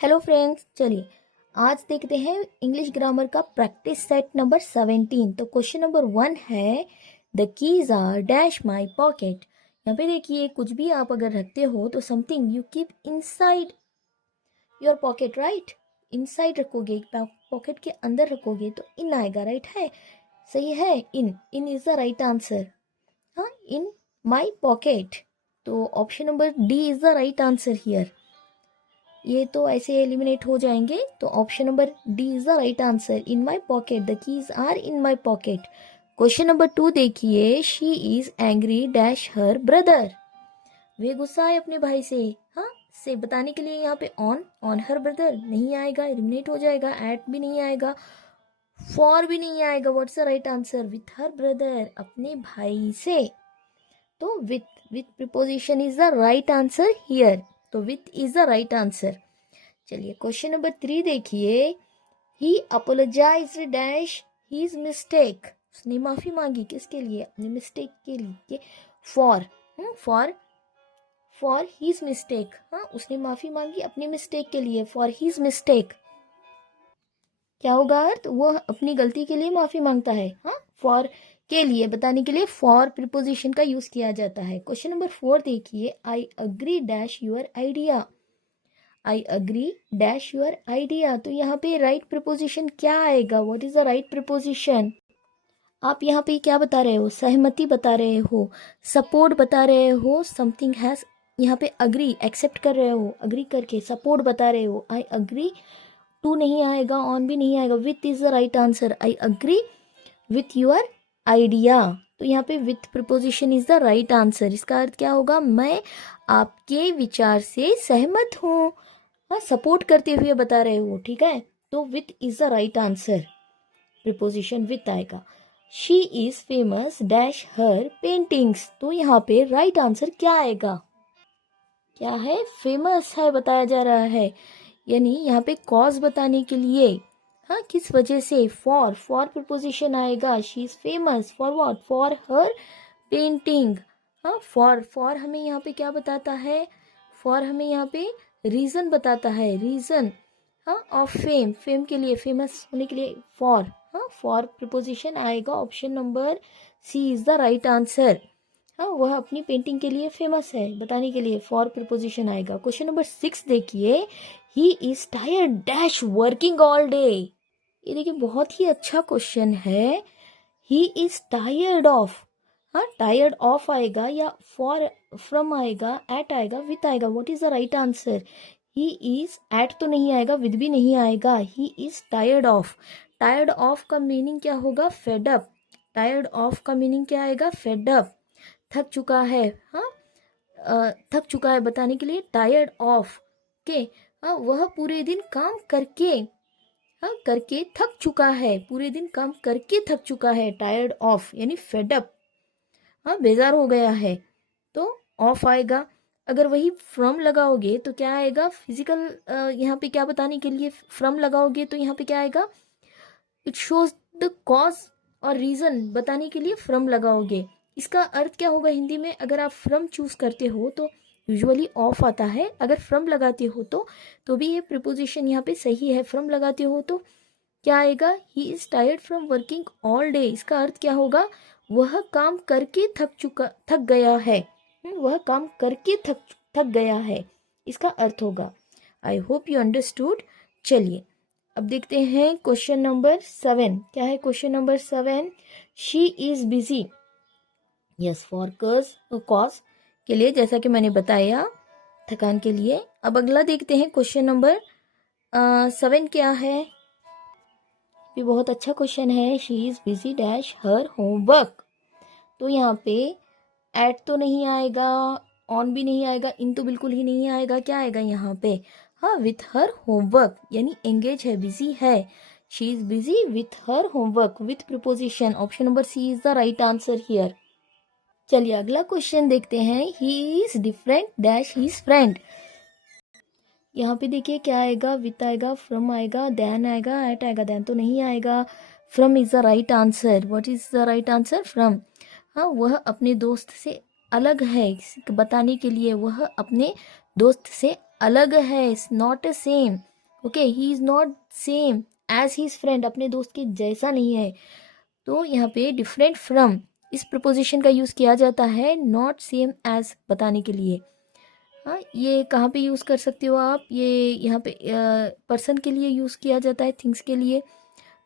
Hello friends, चलिए आज देखते हैं इंग्लिश ग्रामर का प्रैक्टिस सेट नंबर 17। तो क्वेश्चन नंबर 1 है the keys are dash my pocket. यहाँ पे देखिए, कुछ भी आप अगर रखते हो तो something you keep inside your pocket, right. Inside रखोगे, पॉकेट के अंदर रखोगे तो इन आएगा, राइट है, सही है। In is the right answer. हाँ, इन माई पॉकेट। तो option number D is the right answer here. ये तो ऐसे एलिमिनेट हो जाएंगे, तो option number D is the right answer. In my pocket, the keys are in my pocket. Question number 2 देखिए, she is angry dash her brother. वे गुस्सा है अपने भाई से। हाँ, से बताने के लिए यहाँ पे ऑन हर ब्रदर नहीं आएगा, एलिमिनेट हो जाएगा। एट भी नहीं आएगा, फॉर भी नहीं आएगा। What's the right answer? With her brother, अपने भाई से। तो with preposition is the right answer here. तो with is the right answer. चलिए क्वेश्चन नंबर 3 देखिए, he apologises dash his mistake. उसने माफी मांगी किसके लिए? अपने मिस्टेक के लिए। For his mistake. हाँ, उसने माफी मांगी अपनी मिस्टेक के लिए, फॉर हीज मिस्टेक। क्या होगा अर्थ? वो अपनी गलती के लिए माफी मांगता है। हाँ, फॉर के लिए बताने के लिए फॉर प्रिपोजिशन का यूज किया जाता है। क्वेश्चन नंबर 4 देखिए, I agree dash your idea. I agree dash your idea. तो यहाँ पे राइट प्रिपोजिशन क्या आएगा? What is the right preposition? आप यहाँ पे क्या बता रहे हो? सहमति बता रहे हो, सपोर्ट बता रहे हो। समथिंग हैज, यहाँ पे अग्री एक्सेप्ट कर रहे हो, अग्री करके सपोर्ट बता रहे हो। आई अग्री, टू नहीं आएगा, ऑन भी नहीं आएगा। With is the right answer. I agree with your idea. तो यहाँ पे with preposition is the right answer. इसका अर्थ क्या होगा? मैं आपके विचार से सहमत हूँ। हाँ, सपोर्ट करते हुए बता रहे हो, ठीक है। तो with is the right answer. Preposition with आएगा। She is famous dash her paintings. तो यहाँ पे राइट आंसर क्या आएगा? क्या है? फेमस है बताया जा रहा है, यानी यहाँ पे कॉज बताने के लिए। हाँ, किस वजह से? फॉर प्रिपोजिशन आएगा। She is famous for what? For her painting. हाँ, फॉर हमें यहाँ पे क्या बताता है? फॉर हमें यहाँ पे रीजन बताता है, रीजन। हाँ, ऑफ फेम के लिए, फेमस होने के लिए फॉर। हाँ, फॉर प्रिपोजिशन आएगा। Option number C is the right answer. हाँ, वह अपनी पेंटिंग के लिए फेमस है बताने के लिए फॉर प्रिपोजिशन आएगा। क्वेश्चन नंबर 6 देखिए, he is tired dash working all day. ये देखिए, बहुत ही अच्छा क्वेश्चन है। He is tired of. हाँ, टायर्ड ऑफ आएगा या फॉर फ्रॉम आएगा, एट आएगा, विथ आएगा। What is the right answer? He is, at तो नहीं आएगा, विद भी नहीं आएगा। He is tired of. Tired of का मीनिंग क्या होगा? Fed up. टायर्ड ऑफ का मीनिंग क्या आएगा? फेड अप, थक चुका है। हाँ, थक चुका है बताने के लिए टायर्ड ऑफ के। हाँ, वह पूरे दिन काम करके, हाँ, करके थक चुका है, पूरे दिन काम करके थक चुका है। टायर्ड ऑफ यानी फेड अप। हाँ, बेजार हो गया है, तो ऑफ आएगा। अगर वही फ्रॉम लगाओगे तो क्या आएगा? फिजिकल, यहाँ पे क्या बताने के लिए फ्रॉम लगाओगे तो यहाँ पे क्या आएगा? इट शोज द कॉज और रीजन बताने के लिए फ्रॉम लगाओगे। इसका अर्थ क्या होगा हिंदी में? अगर आप फ्रॉम चूज करते हो तो यूजुअली ऑफ आता है, अगर फ्रॉम लगाते हो तो भी ये प्रिपोजिशन यहाँ पे सही है। फ्रॉम लगाते हो तो क्या आएगा? He is tired from working all day. इसका अर्थ क्या होगा? वह काम करके थक गया है। वह काम करके थक गया है, इसका अर्थ होगा। I hope you understood. चलिए अब देखते हैं क्वेश्चन नंबर 7। क्या है question number 7? She is busy. Yes, for cause के लिए, जैसा कि मैंने बताया, थकान के लिए। अब अगला देखते हैं क्वेश्चन नंबर 7 क्या है। ये बहुत अच्छा क्वेश्चन है। She is busy dash her homework. तो यहाँ पे एट तो नहीं आएगा, ऑन भी नहीं आएगा, इन तो बिल्कुल ही नहीं आएगा। क्या आएगा यहाँ पे? हाँ, विथ हर होमवर्क, यानी एंगेज है, बिजी है। She is busy with her homework, with preposition. Option number C is the right answer here. चलिए अगला क्वेश्चन देखते हैं। He is different dash his friend. यहाँ पे देखिए क्या आएगा? विथ आएगा, फ्रॉम आएगा, देन आएगा, एट आएगा। देन तो नहीं आएगा, from is the right answer. What is the right answer? From. हाँ, वह अपने दोस्त से अलग है बताने के लिए, वह अपने दोस्त से अलग है, not a same. Okay, he is not same as his friend, अपने दोस्त के जैसा नहीं है। तो यहाँ पे डिफरेंट फ्रॉम इस प्रपोजिशन का यूज किया जाता है नॉट सेम एज बताने के लिए। हाँ, ये कहाँ पे यूज कर सकते हो आप, ये यहाँ पे पर्सन के लिए यूज किया जाता है, थिंग्स के लिए।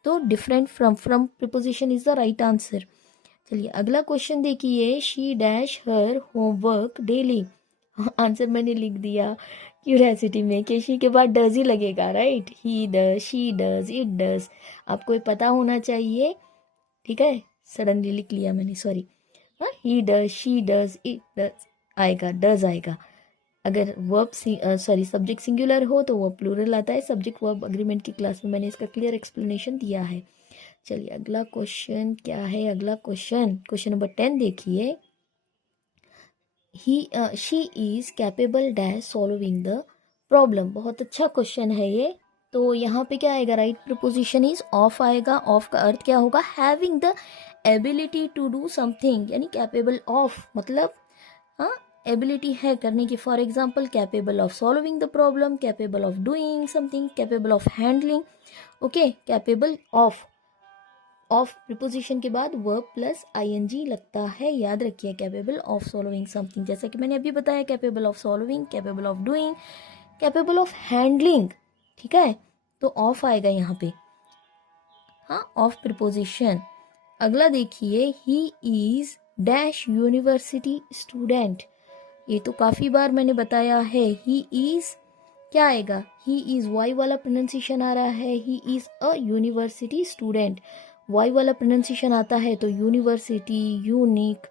तो different from preposition is the right answer. चलिए अगला क्वेश्चन देखिए, she dash her homework daily. Answer मैंने लिख दिया क्यूरियोसिटी में कि शी के बाद डज ही लगेगा, right. He does, she does, it does, आपको ये पता होना चाहिए, ठीक है। सडनली लिख लिया मैंने, सॉरी। हाँ, he does, she does, it does आएगा, डज आएगा। अगर वर्ब सॉरी सब्जेक्ट सिंगुलर हो तो वो प्लूरल आता है। सब्जेक्ट वर्ब अग्रीमेंट की क्लास में मैंने इसका क्लियर एक्सप्लेनेशन दिया है। चलिए अगला क्वेश्चन क्या है, अगला क्वेश्चन नंबर 10 देखिए। She is capable dash solving the problem. बहुत अच्छा क्वेश्चन है ये। तो यहाँ पे क्या आएगा, राइट प्रिपोजिशन इज ऑफ आएगा। ऑफ का अर्थ क्या होगा, having the ability to do something, यानी कैपेबल ऑफ मतलब हाँ एबिलिटी है करने की। For example capable of solving the problem, capable of doing something, capable of handling. Okay, capable of preposition के बाद वर्ब प्लस आईएनजी लगता है, याद रखिए। कैपेबल ऑफ सॉल्विंग समथिंग, जैसा कि मैंने अभी बताया, capable of solving, capable of doing, capable of handling, ठीक है। तो ऑफ आएगा यहाँ पे, हाँ, ऑफ प्रिपोजिशन। अगला देखिए, he is dash university student. ये तो काफी बार मैंने बताया है। ही इज क्या आएगा, ही इज वाई वाला प्रोनाउंसिएशन आ रहा है, he is a university student. Y वाला प्रोनाउंसिएशन आता है तो यूनिवर्सिटी, यूनिक,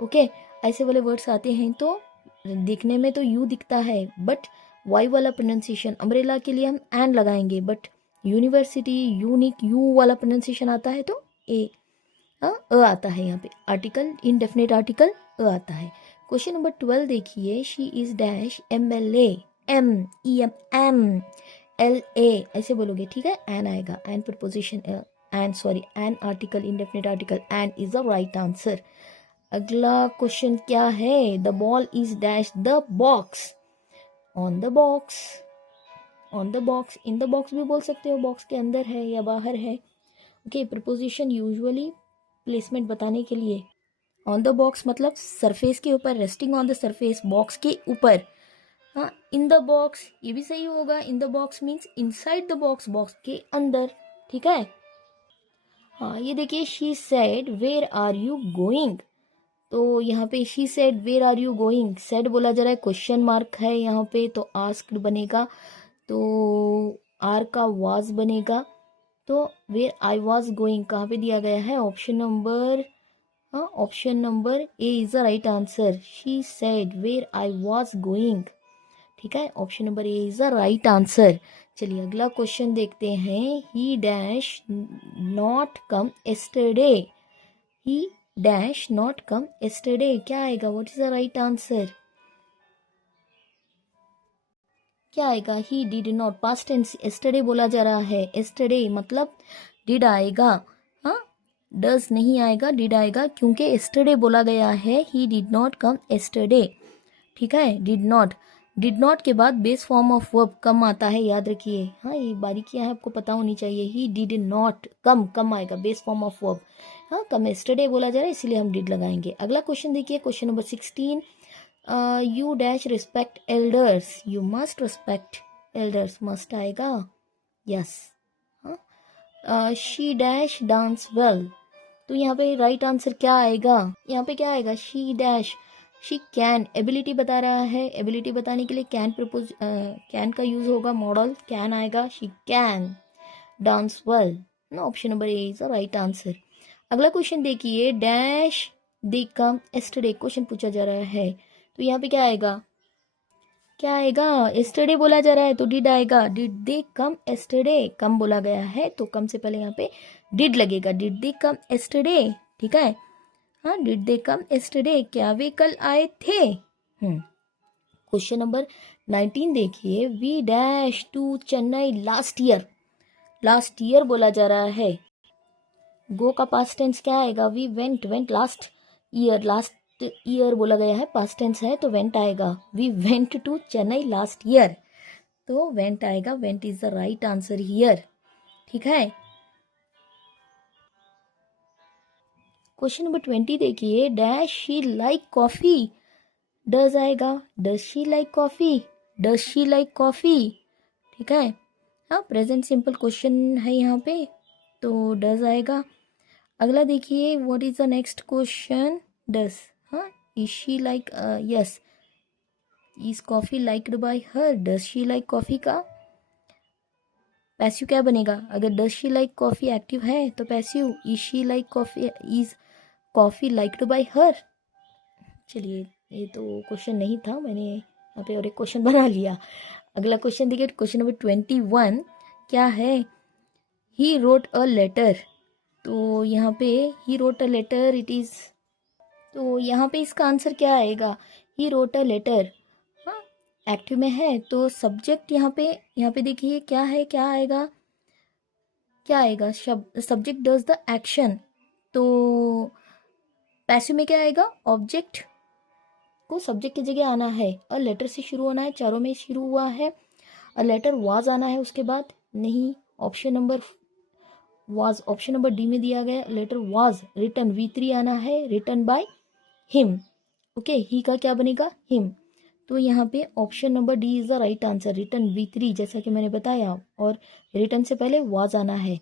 ओके, ऐसे वाले वर्ड्स आते हैं तो दिखने में तो यू दिखता है, बट वाई वाला प्रोनाउंसिएशन, अम्ब्रेला के लिए हम एन लगाएंगे, बट यूनिवर्सिटी, यूनिक, यू वाला प्रोनाउंसिएशन आता है तो ए आता है। यहाँ पे आर्टिकल, इनडेफिनेट आर्टिकल आता है। क्वेश्चन नंबर 12 देखिए, she is dash MLA, ME M LA ऐसे बोलोगे, ठीक है। एन आएगा, an preposition, an article, indefinite article, an is the right answer. अगला क्वेश्चन क्या है, the ball is dash the box, on the box, on the box, in the box भी बोल सकते हो, बॉक्स के अंदर है या बाहर है। ओके, प्रपोजिशन यूजुअली प्लेसमेंट बताने के लिए। ऑन द बॉक्स मतलब सरफेस के ऊपर, resting on the surface, box के ऊपर। हाँ, इन द बॉक्स ये भी सही होगा। In the box means inside the box, box के अंदर, ठीक है। हाँ, ये देखिए, she said where are you going. तो यहाँ पे she said where are you going, said बोला जा रहा है, क्वेश्चन मार्क है यहाँ पे, तो आस्क्ड बनेगा, तो आर का वाज बनेगा। तो वेयर आई वाज गोइंग कहाँ पे दिया गया है, ऑप्शन नंबर, हाँ, option number A is the right answer. She said where I was going, ठीक है, option number A is the right answer. चलिए अगला क्वेश्चन देखते हैं, he dash not come yesterday, he dash not come yesterday, क्या आएगा, what is the right answer, क्या आएगा, he did not, past tense, yesterday बोला जा रहा है, एस्टरडे मतलब डिड आएगा, हाँ, डज नहीं आएगा, डिड आएगा, क्योंकि एस्टरडे बोला गया है, ही डिड नॉट कम एस्टरडे, ठीक है। डिड नॉट के बाद बेस फॉर्म ऑफ वर्ब कम आता है, याद रखिए। हाँ, ये बारीकियां हैं, आपको पता होनी चाहिए। ही डिड नॉट, कम आएगा, बेस फॉर्म ऑफ वर्ब। हाँ, कम एस्टरडे बोला जा रहा है, इसलिए हम डिड लगाएंगे। अगला क्वेश्चन देखिए, question number 16, you dash respect elders, you must respect elders, must आएगा, यस। हाँ, शी डैश डांस वेल, तो यहाँ पे राइट आंसर क्या आएगा, यहाँ पे क्या आएगा, she dash, she can, ability बता रहा है, एबिलिटी बताने के लिए कैन का यूज होगा, मॉडल कैन आएगा, शी कैन डांस वेल ना, option number A is the right answer. अगला क्वेश्चन देखिए, डैश दे कम एस्टरडे, क्वेश्चन पूछा जा रहा है, तो यहाँ पे क्या आएगा, क्या आएगा, एस्टरडे बोला जा रहा है तो डिड आएगा, डिड दे कम एस्टरडे, कम बोला गया है तो कम से पहले यहाँ पे डिड लगेगा, डिड दे कम एस्टरडे, ठीक है। हाँ, डिड दे कम एस्टरडे, क्या वे कल आए थे। क्वेश्चन नंबर 19 देखिए, we dash to Chennai last year, last year बोला जा रहा है, गो का पास्ट टेंस क्या आएगा, we went last year, last year बोला गया है, पास्ट टेंस है तो वेंट आएगा. We went to Chennai last year, तो वेंट आएगा. Went is the right answer here. ठीक है. क्वेश्चन नंबर 20 देखिए. Dash she like coffee. Does आएगा. Does she like coffee. Does she like coffee. ठीक है. हाँ, प्रेजेंट सिंपल क्वेश्चन है यहाँ पे, तो डज आएगा. अगला देखिए. What is the next question. Does. हाँ, is she like. Yes. Is coffee liked by her. Does she like coffee का पैसिव क्या बनेगा. अगर does she like coffee active है तो passive. Is she like coffee. Is coffee liked by her. चलिए, ये तो क्वेश्चन नहीं था, मैंने यहाँ पे और एक क्वेश्चन बना लिया. अगला क्वेश्चन देखिए. क्वेश्चन नंबर 21 क्या है. He wrote a letter. तो यहाँ पे he wrote a letter it is. तो यहाँ पे इसका आंसर क्या आएगा. He wrote a letter. हाँ, एक्टिव में है तो सब्जेक्ट यहाँ पे देखिए क्या है, क्या आएगा. क्या आएगा. शब्द सब्जेक्ट डज द एक्शन. तो पैसिव में क्या आएगा. ऑब्जेक्ट को सब्जेक्ट की जगह आना है. अ लेटर से शुरू होना है, चारों में शुरू हुआ है. अ लेटर वाज आना है उसके बाद. नहीं, option number was option number D में दिया गया. Letter was written. V3 आना है. Written by him. Okay, he का क्या बनेगा. हिम. तो यहाँ पे option number D is the right answer. Written V3 जैसा कि मैंने बताया, और रिटन से पहले वाज आना है.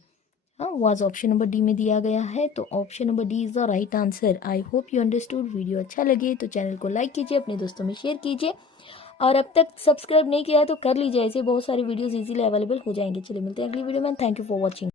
हाँ, वाज ऑप्शन नंबर डी में दिया गया है, तो option number D is the right answer. I hope you understood. Video अच्छा लगे तो चैनल को लाइक कीजिए, अपने दोस्तों में शेयर कीजिए, और अब तक सब्सक्राइब नहीं किया है तो कर लीजिए. ऐसे बहुत सारे वीडियोस इजीली अवेलेबल हो जाएंगे. चलिए मिलते हैं अगली वीडियो में. Thank you for watching.